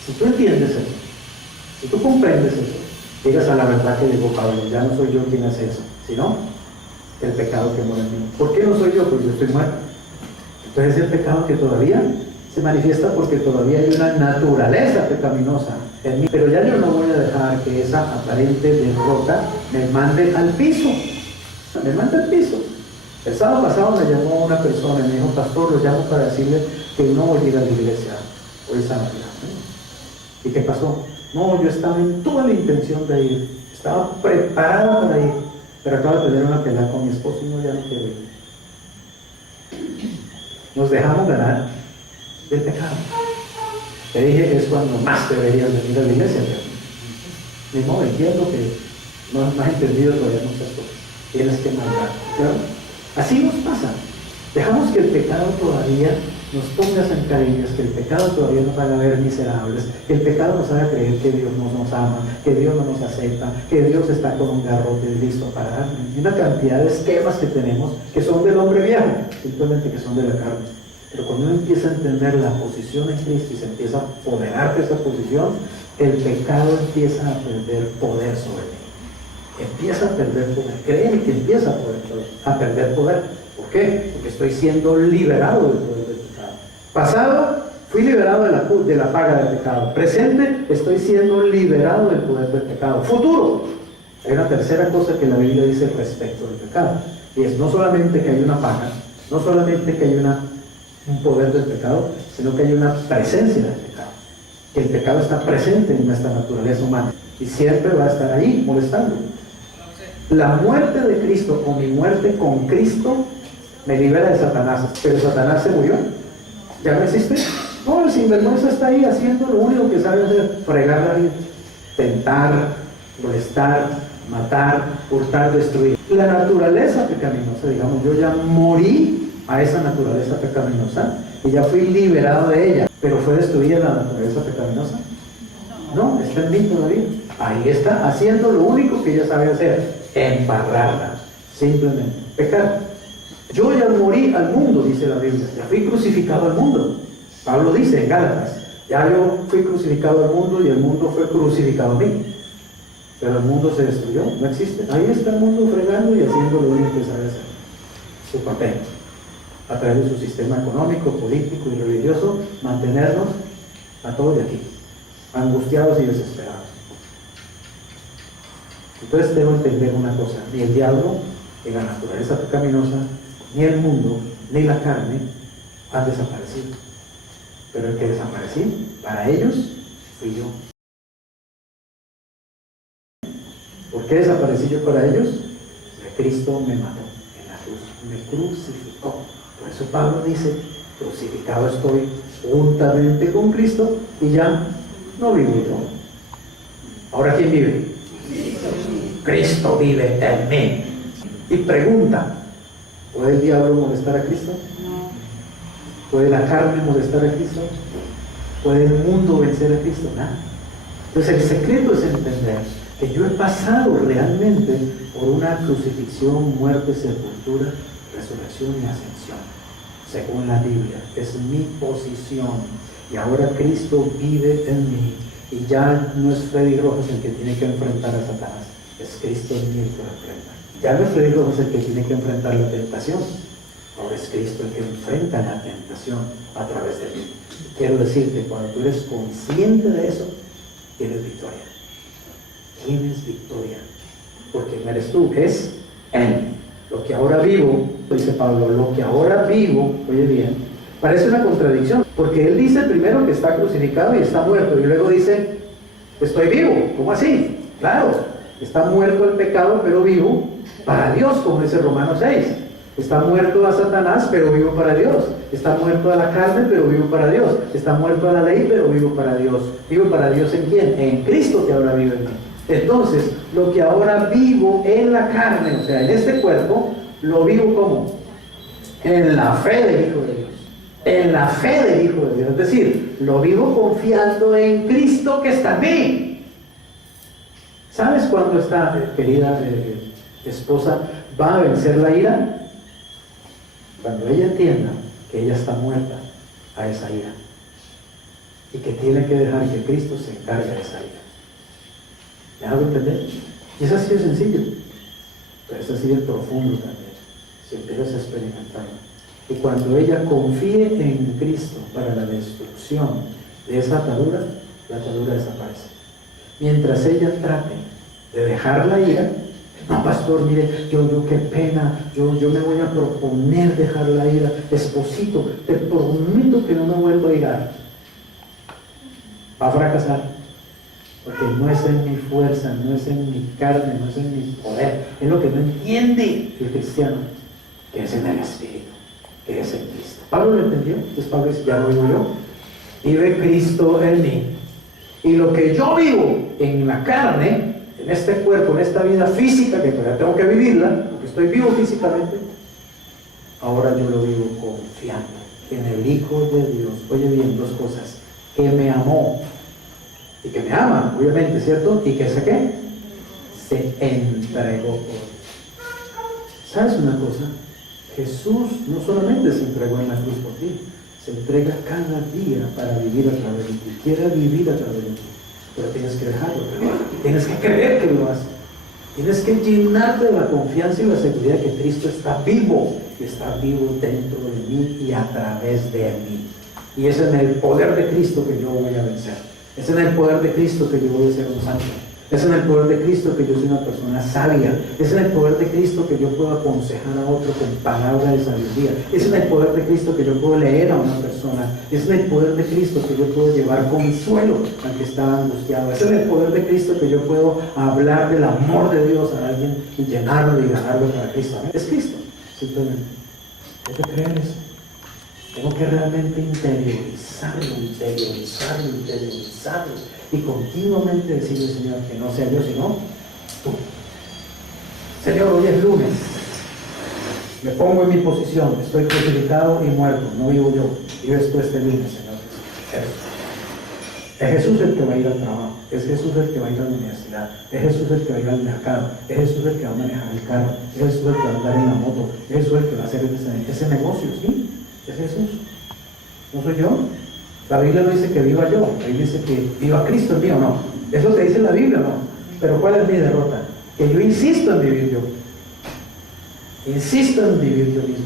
Si tú entiendes eso, si tú comprendes eso, llegas a la verdad que llegó Pablo, ya no soy yo quien hace eso, sino el pecado que mora en mí. ¿Por qué no soy yo? Porque yo estoy muerto. Entonces es el pecado que todavía se manifiesta porque todavía hay una naturaleza pecaminosa en mí, pero ya yo no voy a dejar que esa aparente derrota me mande al piso. Me manda al piso. El sábado pasado me llamó una persona y me dijo, pastor, lo llamo para decirle que no voy a ir a la iglesia hoy sábado. ¿Y qué pasó? No, yo estaba en toda la intención de ir, estaba preparado para ir, pero acabo de tener una pelea con mi esposo y no, ya no quiero ir. Nos dejamos ganar del pecado. Te dije que es cuando más deberías venir a la iglesia, pero ni modo, entiendo que no has entendido todavía muchas cosas. Tienes que mandar, ¿verdad? Así nos pasa. Dejamos que el pecado todavía nos ponga zancadillas, que el pecado todavía nos haga ver miserables, que el pecado nos haga creer que Dios no nos ama, que Dios no nos acepta, que Dios está con un garrote listo para darnos. Y una cantidad de esquemas que tenemos que son del hombre viejo, simplemente que son de la carne. Pero cuando uno empieza a entender la posición en Cristo y se empieza a apoderar de esa posición, el pecado empieza a perder poder sobre mí. Empieza a perder poder. Créeme que empieza a perder poder. ¿Por qué? Porque estoy siendo liberado del poder del pecado. Pasado, fui liberado de la paga del pecado. Presente, estoy siendo liberado del poder del pecado. Futuro, Hay una tercera cosa que la Biblia dice respecto del pecado, y es no solamente que hay una paga, no solamente que hay un poder del pecado, sino que hay una presencia del pecado. Que el pecado está presente en nuestra naturaleza humana y siempre va a estar ahí molestando. La muerte de Cristo o mi muerte con Cristo me libera de Satanás, pero Satanás se murió, ya no existe. No, el sinvergüenza está ahí haciendo lo único que sabe hacer: fregar la vida, tentar, molestar, matar, hurtar, destruir. La naturaleza pecaminosa, digamos, yo ya morí a esa naturaleza pecaminosa y ya fui liberado de ella. ¿Pero fue destruida la naturaleza pecaminosa? No, está en mí todavía. Ahí está, haciendo lo único que ella sabe hacer: embarrarla, simplemente pecar. Yo ya morí al mundo, dice la Biblia, ya fui crucificado al mundo. Pablo dice en Gálatas: ya yo fui crucificado al mundo y el mundo fue crucificado a mí. Pero el mundo se destruyó, no existe. Ahí está el mundo fregando y haciendo lo único que sabe hacer: su papel, a través de su sistema económico, político y religioso, mantenernos a todos de aquí, angustiados y desesperados. Entonces debo entender una cosa: ni el diablo, ni la naturaleza pecaminosa, ni el mundo, ni la carne han desaparecido. Pero el que desaparecí para ellos fui yo. ¿Por qué desaparecí yo para ellos? Porque Cristo me mató en la cruz, me crucificó. Por eso Pablo dice: crucificado estoy juntamente con Cristo, y ya no vivo yo. ¿Ahora quién vive? Cristo vive en mí. Y pregunta: ¿puede el diablo molestar a Cristo? ¿Puede la carne molestar a Cristo? ¿Puede el mundo vencer a Cristo? Nada. Entonces el secreto es entender que yo he pasado realmente por una crucifixión, muerte, sepultura, resurrección y ascensión, según la Biblia. Es mi posición, y ahora Cristo vive en mí, y ya no es Freddy Rojas el que tiene que enfrentar a Satanás, es Cristo en mí el que lo enfrenta. Ya no es Freddy Rojas el que tiene que enfrentar la tentación, ahora es Cristo el que enfrenta la tentación a través de mí. Quiero decirte, cuando tú eres consciente de eso, tienes victoria. Tienes victoria, porque no eres tú, es Él. Lo que ahora vivo, dice Pablo, lo que ahora vivo, oye bien, parece una contradicción, porque él dice primero que está crucificado y está muerto, y luego dice: estoy vivo. ¿Cómo así? Claro, está muerto el pecado, pero vivo para Dios, como dice Romanos 6. Está muerto a Satanás, pero vivo para Dios. Está muerto a la carne, pero vivo para Dios. Está muerto a la ley, pero vivo para Dios. ¿Vivo para Dios en quién? En Cristo, que ahora vive en mí. Entonces, lo que ahora vivo en la carne, o sea, en este cuerpo, lo vivo como en la fe del Hijo de Dios. En la fe del Hijo de Dios. Es decir, lo vivo confiando en Cristo que está en mí. ¿Sabes cuándo esta querida esposa va a vencer la ira? Cuando ella entienda que ella está muerta a esa ira y que tiene que dejar que Cristo se encargue de esa ira. ¿Me hago entender? Y es así de sencillo, pero es así de profundo también, si empiezas a experimentarlo. Y cuando ella confíe en Cristo para la destrucción de esa atadura, la atadura desaparece. Mientras ella trate de dejar la ira: no, pastor, mire, yo qué pena, yo me voy a proponer dejar la ira, esposito, te prometo que no me vuelvo a irar. Va a fracasar, porque no es en mi fuerza, no es en mi carne, no es en mi poder, es lo que no entiende el cristiano, que es en el Espíritu, que es en Cristo. Pablo lo entendió. Entonces Pablo dice: ya no vivo yo, vive Cristo en mí, y lo que yo vivo en la carne, en este cuerpo, en esta vida física, que todavía tengo que vivirla, porque estoy vivo físicamente, ahora yo lo vivo confiando en el Hijo de Dios. Oye bien, dos cosas: que me amó, y que me ama, obviamente, ¿cierto? Y que sé qué, se entregó por mí. ¿Sabes una cosa? Jesús no solamente se entregó en la cruz por ti, se entrega cada día para vivir a través de ti. Quiere vivir a través de ti, pero tienes que dejarlo, tienes que creer que lo hace. Tienes que llenarte de la confianza y la seguridad que Cristo está vivo, y está vivo dentro de mí y a través de mí. Y es en el poder de Cristo que yo voy a vencer. Es en el poder de Cristo que yo voy a ser un santo. Es en el poder de Cristo que yo soy una persona sabia. Es en el poder de Cristo que yo puedo aconsejar a otro con palabras de sabiduría. Es en el poder de Cristo que yo puedo leer a una persona. Es en el poder de Cristo que yo puedo llevar consuelo al que está angustiado. Es en el poder de Cristo que yo puedo hablar del amor de Dios a alguien y llenarlo y ganarlo para Cristo. Es Cristo, simplemente. Tengo que creer eso. Tengo que realmente interiorizarlo y continuamente decirle, Señor, que no sea yo, sino tú. Señor, hoy es lunes. Me pongo en mi posición. Estoy crucificado y muerto. No vivo yo. Vives tú este lunes, Señor. Es Jesús el que va a ir al trabajo. Es Jesús el que va a ir a la universidad. Es Jesús el que va a ir al mercado. Es Jesús el que va a manejar el carro. Es Jesús el que va a andar en la moto. Es Jesús el que va a hacer ese negocio, ¿sí? Es Jesús. No soy yo. La Biblia no dice que viva yo. La Biblia dice que viva Cristo en mí, ¿o no? Eso te dice la Biblia, ¿no? Pero ¿cuál es mi derrota? Que yo insisto en vivir yo. Insisto en vivir yo mismo.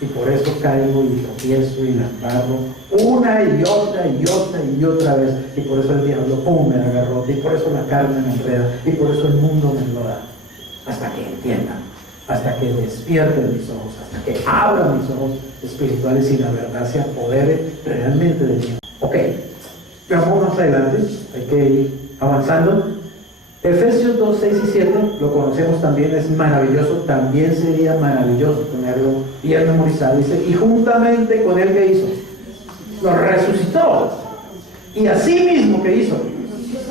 Y por eso caigo y tropiezo y la embarro una y otra vez. Y por eso el diablo, ¡pum!, me agarró. Y por eso la carne me enreda. Y por eso el mundo me enloda. Hasta que entiendan. Hasta que despierten mis ojos, hasta que abran mis ojos espirituales y la verdad se apodere realmente de mí. Ok, vamos más adelante, hay que ir avanzando. Efesios 2, 6 y 7, lo conocemos también, es maravilloso, también sería maravilloso tenerlo bien memorizado. Dice, y juntamente con él, ¿qué hizo? Lo resucitó. Y así mismo, ¿qué hizo?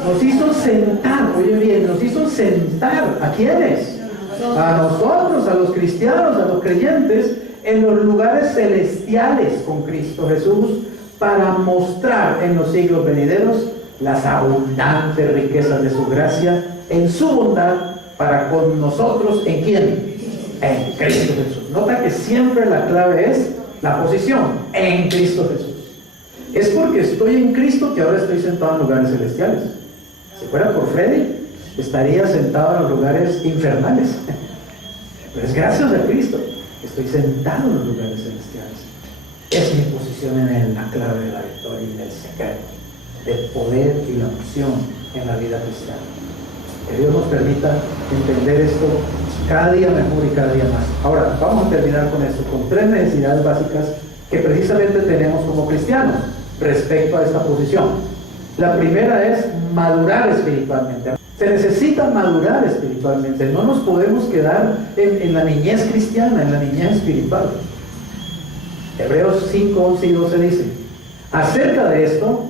Nos hizo sentar, oye bien, nos hizo sentar. ¿A quiénes? A nosotros, a los cristianos, a los creyentes, en los lugares celestiales con Cristo Jesús, para mostrar en los siglos venideros las abundantes riquezas de su gracia en su bondad para con nosotros. ¿En quién? En Cristo Jesús. Nota que siempre la clave es la posición, en Cristo Jesús. Es porque estoy en Cristo que ahora estoy sentado en lugares celestiales. Si fuera por Freddy, estaría sentado en los lugares infernales. Pero es gracias a Cristo que estoy sentado en los lugares celestiales. Es mi posición en él, la clave de la victoria y del secreto, del poder y la unción en la vida cristiana. Que Dios nos permita entender esto cada día mejor y cada día más. Ahora, vamos a terminar con esto, con 3 necesidades básicas que precisamente tenemos como cristianos respecto a esta posición. La primera es madurar espiritualmente. Se necesita madurar espiritualmente. No nos podemos quedar en la niñez cristiana, en la niñez espiritual. Hebreos 5, 11 y 12 dice, acerca de esto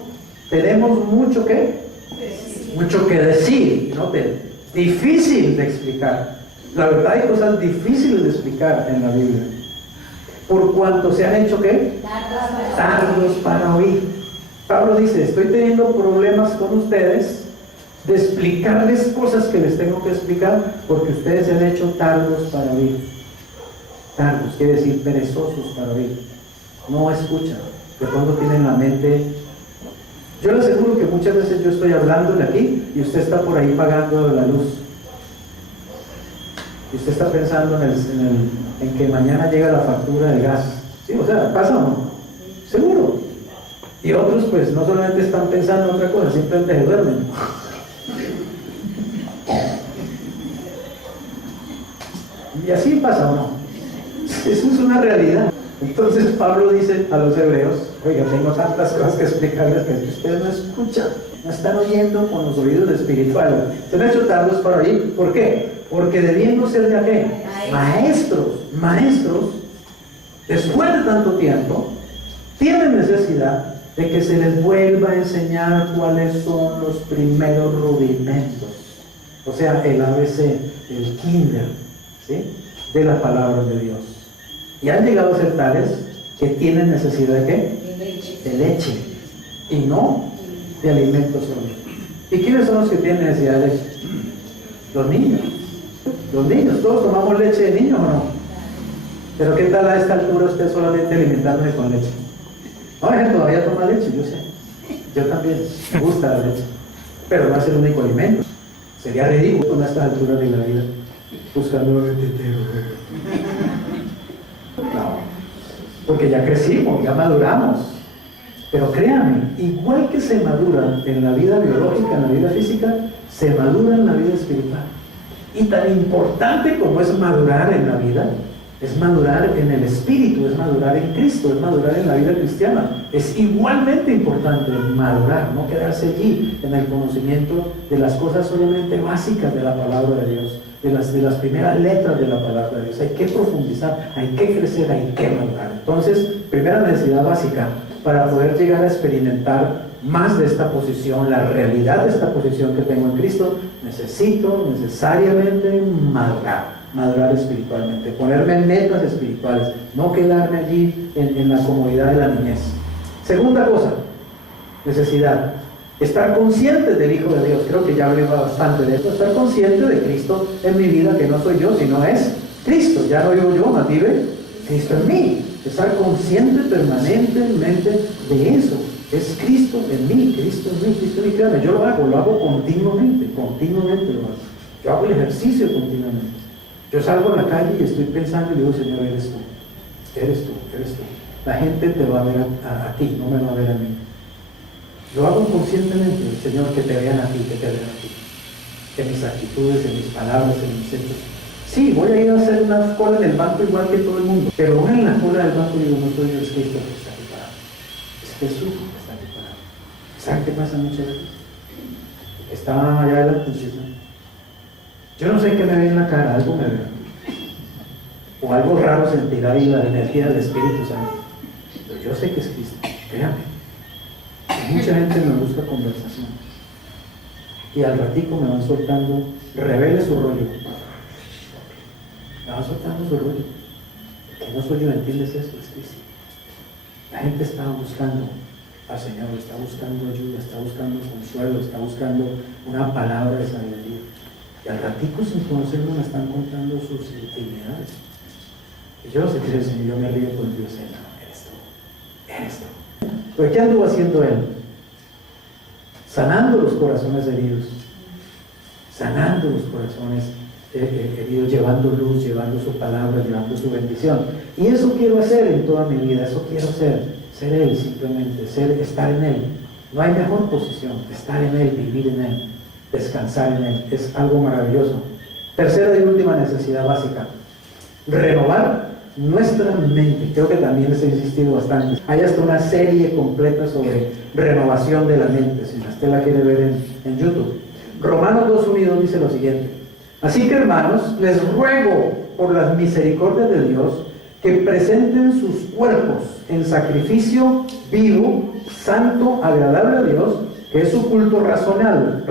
tenemos mucho que decir, ¿no? Difícil de explicar. La verdad, hay cosas difíciles de explicar en la Biblia. Por cuanto se han hecho ¿qué? Tardos para oír. Pablo dice, estoy teniendo problemas con ustedes de explicarles cosas que les tengo que explicar porque ustedes se han hecho tardos para oír. Tardos quiere decir perezosos para oír. No escuchan. De pronto tienen la mente. Yo le aseguro que muchas veces yo estoy hablando de aquí y usted está por ahí pagando la luz. Y usted está pensando en que mañana llega la factura del gas. ¿Sí? O sea, ¿pasa o no? Seguro. Y otros pues no solamente están pensando en otra cosa, simplemente se duermen. Y así pasa o no. Eso es una realidad. Entonces Pablo dice a los hebreos, oiga, tengo tantas cosas que explicarles que ustedes no escuchan, no están oyendo con los oídos espirituales. Se han hecho tardos para oír. ¿Por qué? Porque debiendo ser ya qué, maestros, después de tanto tiempo, tienen necesidad de que se les vuelva a enseñar cuáles son los primeros rudimentos, o sea, el ABC, el kinder, ¿sí?, de la palabra de Dios. Y han llegado a ser tales que tienen necesidad de ¿qué? De leche, y no de alimentos sólidos. ¿Y quiénes son los que tienen necesidad de leche? Los niños. Los niños, todos tomamos leche de niños, ¿o no? Pero ¿qué tal a esta altura usted solamente alimentándose con leche? No, hay gente todavía toma leche, yo sé. Yo también, me gusta la leche. Pero no es el único alimento. Sería ridículo a estas alturas de la vida buscando el tetero. No, porque ya crecimos, ya maduramos. Pero créanme, igual que se madura en la vida biológica, en la vida física, se madura en la vida espiritual. Y tan importante como es madurar en la vida, es madurar en el Espíritu, es madurar en Cristo, es madurar en la vida cristiana. Es igualmente importante madurar, no quedarse allí en el conocimiento de las cosas solamente básicas de la palabra de Dios, de las primeras letras de la palabra de Dios. Hay que profundizar, hay que crecer, hay que madurar. Entonces, primera necesidad básica, para poder llegar a experimentar más de esta posición, la realidad de esta posición que tengo en Cristo, necesito necesariamente madurar espiritualmente, ponerme en metas espirituales, no quedarme allí en la comodidad de la niñez. Segunda cosa, necesidad, estar consciente del Hijo de Dios. Creo que ya hablé bastante de esto, estar consciente de Cristo en mi vida, que no soy yo, sino es Cristo. Ya no vivo yo, más vive Cristo en mí. Estar consciente permanentemente de eso. Es Cristo en mí, Cristo en mí, Cristo en mí. Créame, yo lo hago continuamente lo hago. Yo hago el ejercicio continuamente. Yo salgo a la calle y estoy pensando y digo, Señor, eres tú. La gente te va a ver a ti, no me va a ver a mí. Lo hago conscientemente, Señor, que te vean a ti, que mis actitudes, en mis palabras, en mis hechos. Sí, voy a ir a hacer una cola en el banco igual que todo el mundo, pero aún en la cola del banco digo, no soy yo, es Cristo que está aquí parado. Es Jesús que está aquí parado. ¿Saben qué pasa muchas veces? Estaba allá adelante, yo no sé qué me ve en la cara, algo me ve. O algo raro sentirá ahí la energía del Espíritu Santo. Pero yo sé que es Cristo, créanme. Mucha gente me busca conversación. Y al ratico me van soltando, revele su rollo. Me van soltando su rollo. Que no soy yo, ¿entiendes esto? Es Cristo. La gente está buscando al Señor, está buscando ayuda, está buscando consuelo, está buscando una palabra de sabiduría. Y al ratico, sin conocerlo, me están contando sus intimidades. Y yo no sé qué es, Señor, yo me río con Dios, no, eres tú. ¿Pero qué anduvo haciendo Él? Sanando los corazones heridos, heridos, llevando luz, llevando su palabra, llevando su bendición. Y eso quiero hacer en toda mi vida, eso quiero ser Él simplemente, estar en Él. No hay mejor posición, estar en Él, vivir en Él, descansar en Él, es algo maravilloso. Tercera y última necesidad básica, renovar nuestra mente. Creo que también les he insistido bastante. Hay hasta una serie completa sobre renovación de la mente, si usted la quiere ver en YouTube. Romanos 2:1 dice lo siguiente: así que, hermanos, les ruego por las misericordias de Dios que presenten sus cuerpos en sacrificio vivo, santo, agradable a Dios, que es su culto racional.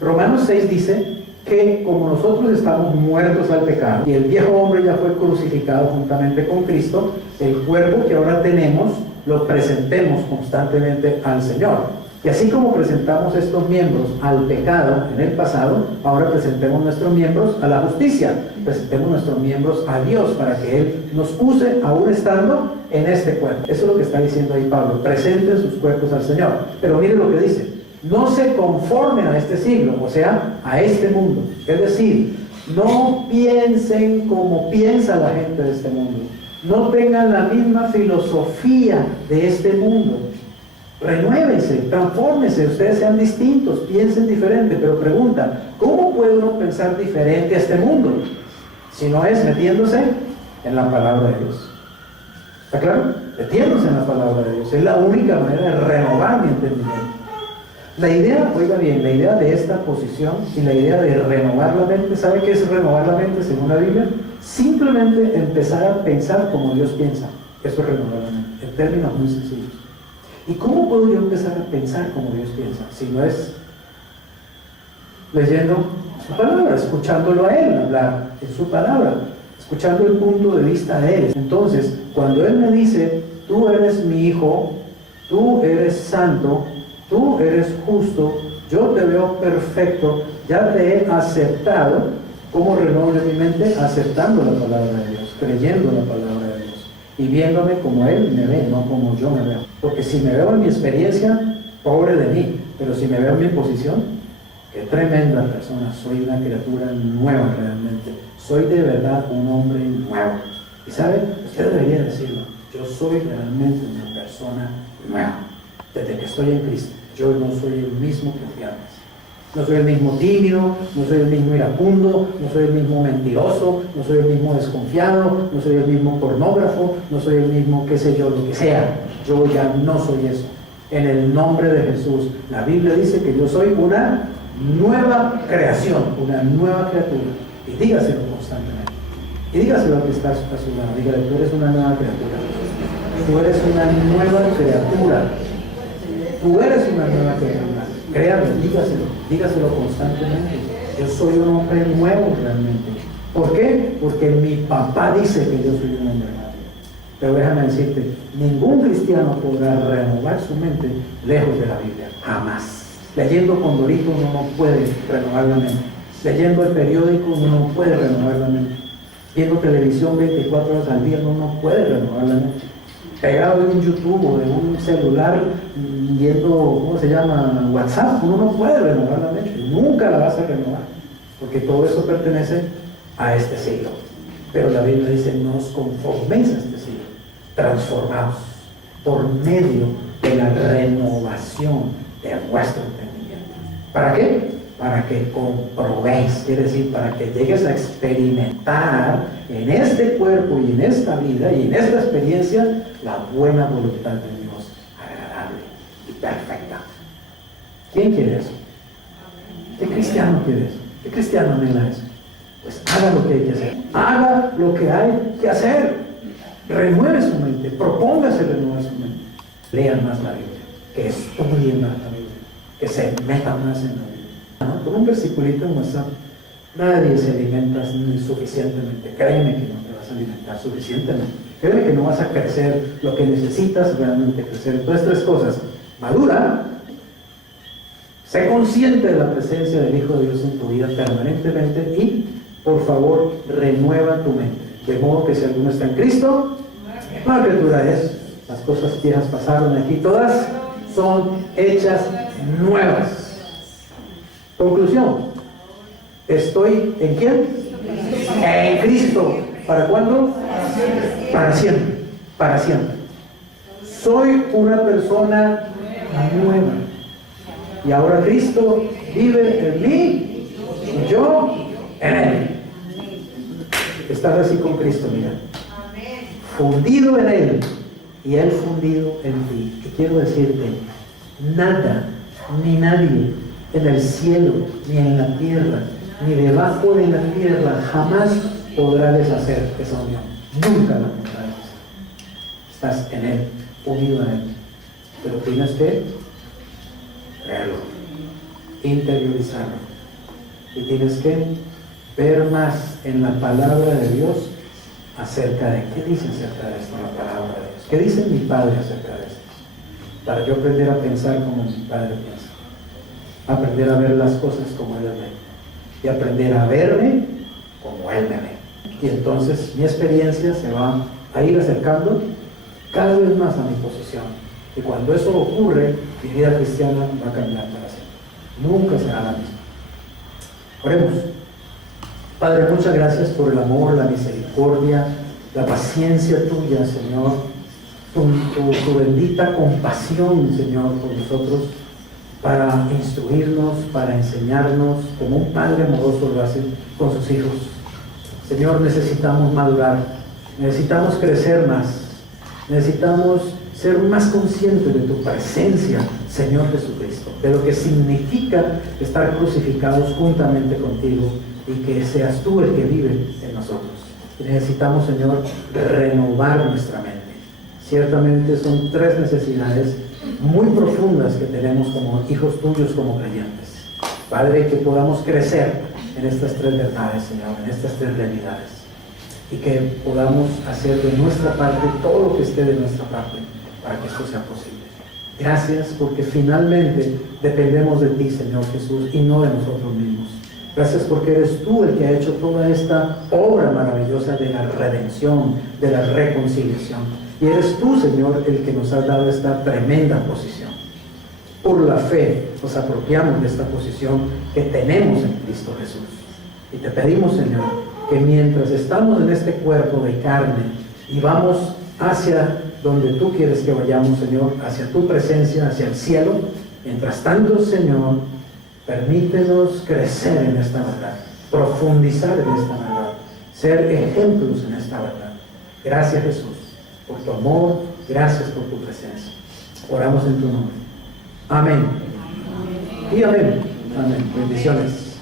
Romanos 6 dice que como nosotros estamos muertos al pecado y el viejo hombre ya fue crucificado juntamente con Cristo, el cuerpo que ahora tenemos lo presentemos constantemente al Señor. Y así como presentamos estos miembros al pecado en el pasado, ahora presentemos nuestros miembros a la justicia, presentemos nuestros miembros a Dios para que Él nos use aún estando en este cuerpo. Eso es lo que está diciendo ahí Pablo: presenten sus cuerpos al Señor. Pero mire lo que dice: no se conformen a este siglo, o sea, a este mundo. Es decir, no piensen como piensa la gente de este mundo. No tengan la misma filosofía de este mundo. Renuévense, transfórmense, ustedes sean distintos, piensen diferente. Pero pregunta, ¿cómo puede uno pensar diferente a este mundo? Si no es metiéndose en la palabra de Dios. ¿Está claro? Metiéndose en la palabra de Dios. Es la única manera de renovar mi entendimiento. La idea, oiga bien, la idea de esta posición y la idea de renovar la mente, ¿sabe qué es renovar la mente según la Biblia? Simplemente empezar a pensar como Dios piensa. Eso es renovar la mente, en términos muy sencillos. ¿Y cómo puedo yo empezar a pensar como Dios piensa? Si no es leyendo su palabra, escuchándolo a Él hablar en su palabra, escuchando el punto de vista de Él. Entonces, cuando Él me dice, tú eres mi hijo, tú eres santo, tú eres justo, yo te veo perfecto, ya te he aceptado. ¿Cómo renuevo mi mente? Aceptando la palabra de Dios, creyendo la palabra de Dios y viéndome como Él me ve, no como yo me veo. Porque si me veo en mi experiencia, pobre de mí, pero si me veo en mi posición, qué tremenda persona, soy una criatura nueva realmente, soy de verdad un hombre nuevo. Y sabe, usted debería decirlo: yo soy realmente una persona nueva. desde que estoy en Cristo, yo no soy el mismo que fui antes. No soy el mismo tímido, no soy el mismo iracundo, no soy el mismo mentiroso, no soy el mismo desconfiado, no soy el mismo pornógrafo, no soy el mismo qué sé yo, lo que sea. Yo ya no soy eso. En el nombre de Jesús, la Biblia dice que yo soy una nueva creación, una nueva criatura. Y dígaselo constantemente. Y dígaselo al que está a su lado. Dígale, tú eres una nueva criatura. Tú eres una nueva criatura. Tú eres una nueva criatura. Créalo, dígaselo constantemente. Yo soy un hombre nuevo realmente. ¿Por qué? Porque mi papá dice que yo soy un hombre nuevo. Pero déjame decirte, ningún cristiano podrá renovar su mente lejos de la Biblia. Jamás. Leyendo Condorito uno no puede renovar la mente. Leyendo el periódico uno no puede renovar la mente. Viendo televisión 24 horas al día uno no puede renovar la mente. Pegado en un YouTube o en un celular viendo, ¿cómo se llama? WhatsApp, uno no puede renovar la mente. Nunca la vas a renovar. Porque todo eso pertenece a este siglo. Pero la Biblia dice, no os conforméis a este siglo. Transformaos por medio de la renovación de vuestro entendimiento. ¿Para qué? Para que comprobéis, quiere decir, para que llegues a experimentar en este cuerpo y en esta vida y en esta experiencia la buena voluntad de Dios, agradable y perfecta. ¿Quién quiere eso? ¿Qué cristiano quiere eso? ¿Qué cristiano anhela eso? Pues haga lo que hay que hacer. Haga lo que hay que hacer. Renueve su mente. Propóngase renovar su mente. Lean más la Biblia. Que estudien más la Biblia. Que se metan más en la Biblia. ¿No? Con un versiculito en WhatsApp, nadie se alimenta suficientemente. Créeme que no te vas a alimentar suficientemente. Créeme que no vas a crecer lo que necesitas realmente crecer. Entonces, tres cosas. Madura. Sé consciente de la presencia del Hijo de Dios en tu vida permanentemente y, por favor, renueva tu mente. De modo que si alguno está en Cristo, nueva criatura es. Las cosas viejas pasaron, aquí todas son hechas nuevas. Conclusión. ¿Estoy en quién? En Cristo. ¿Para cuándo? Para siempre. Para siempre. Soy una persona nueva. Y ahora Cristo vive en mí y yo en Él. Estás así con Cristo, mira. Fundido en Él y Él fundido en ti. Y quiero decirte, nada ni nadie en el cielo, ni en la tierra, ni debajo de la tierra jamás podrá deshacer esa unión. Nunca la podrá deshacer. Estás en Él, unido a Él. Pero tienes que creerlo, interiorizarlo. Y tienes que ver más en la palabra de Dios acerca de qué dice acerca de esto la palabra de Dios. ¿Qué dice mi Padre acerca de esto? Para yo aprender a pensar como mi Padre piensa. Aprender a ver las cosas como Él ve. Y aprender a verme como Él me ve. Y entonces mi experiencia se va a ir acercando cada vez más a mi posición. Y cuando eso ocurre, mi vida cristiana va a cambiar para siempre. Nunca será la misma. Oremos. Padre, muchas gracias por el amor, la misericordia, la paciencia tuya, Señor. Tu bendita compasión, Señor, por nosotros, para instruirnos, para enseñarnos, como un padre amoroso lo hace con sus hijos. Señor, necesitamos madurar, necesitamos crecer más, necesitamos ser más conscientes de tu presencia, Señor Jesucristo, de lo que significa estar crucificados juntamente contigo y que seas tú el que vive en nosotros. Y necesitamos, Señor, renovar nuestra mente. Ciertamente son tres necesidades muy profundas que tenemos como hijos tuyos, como creyentes. Padre, que podamos crecer en estas tres verdades, Señor, en estas tres realidades. Y que podamos hacer de nuestra parte todo lo que esté de nuestra parte para que esto sea posible. Gracias porque finalmente dependemos de ti, Señor Jesús, y no de nosotros mismos. Gracias porque eres tú el que ha hecho toda esta obra maravillosa de la redención, de la reconciliación. Y eres tú, Señor, el que nos has dado esta tremenda posición. Por la fe nos apropiamos de esta posición que tenemos en Cristo Jesús. Y te pedimos, Señor, que mientras estamos en este cuerpo de carne y vamos hacia donde tú quieres que vayamos, Señor, hacia tu presencia, hacia el cielo. Mientras tanto, Señor, permítenos crecer en esta verdad, profundizar en esta verdad, ser ejemplos en esta verdad. Gracias, Jesús, por tu amor, gracias por tu presencia. Oramos en tu nombre. Amén. Y amén. Amén. Bendiciones.